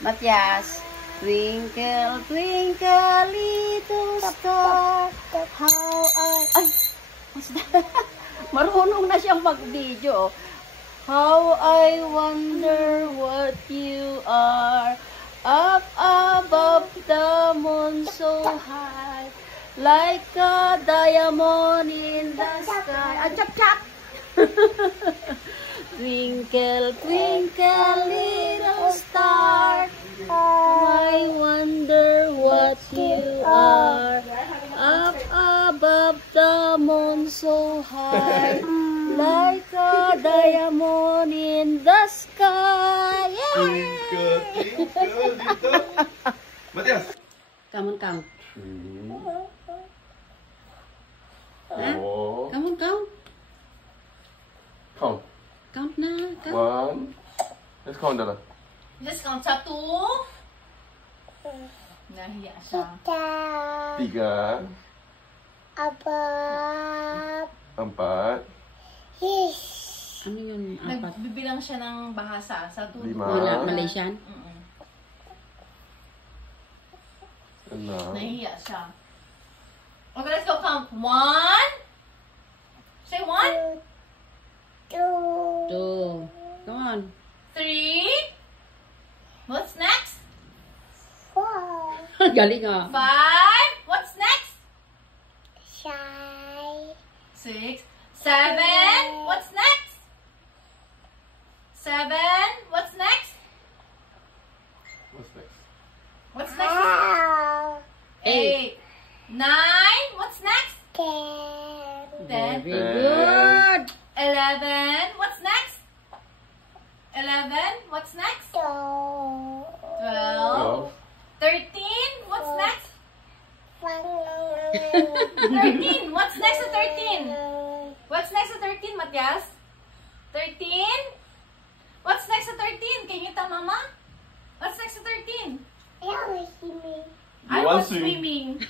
Matias. Twinkle, twinkle, little star, how Ay! What's that? Marunong na siyang mag-video. How I wonder what you are, up above the moon so high, like a diamond in the sky. Ah, chap-chap! Twinkle, twinkle, little star, I wonder what you are, up above the moon so high, like a diamond in the sky. Yeah! Twinkle, twinkle, little. Matias. Come on, count. Four. Come on, count. Count. Count na. Count. One. Let's count that. Just count 1. Nahiya siya. Tiga. Empat. Ano yun? Apat. Nagbibilang siya ng bahasa sa 2. Lima. Wala, Malaysian? Enam. Nahiya siya. Okay, let's go count. 1. Say 1. 2. Come on. 3. What's next? Galing ah. 5. What's next? 6. 7. What's next? 7. What's next? What's next? What's next? 8. 9. What's next? 10. Very good. 11. What's next? 11. What's next? 12. 13. What's next? 13. What's next to 13? What's next to 13, Matias? 13? What's next to 13? Can you tell Mama? What's next to 13? I was swimming.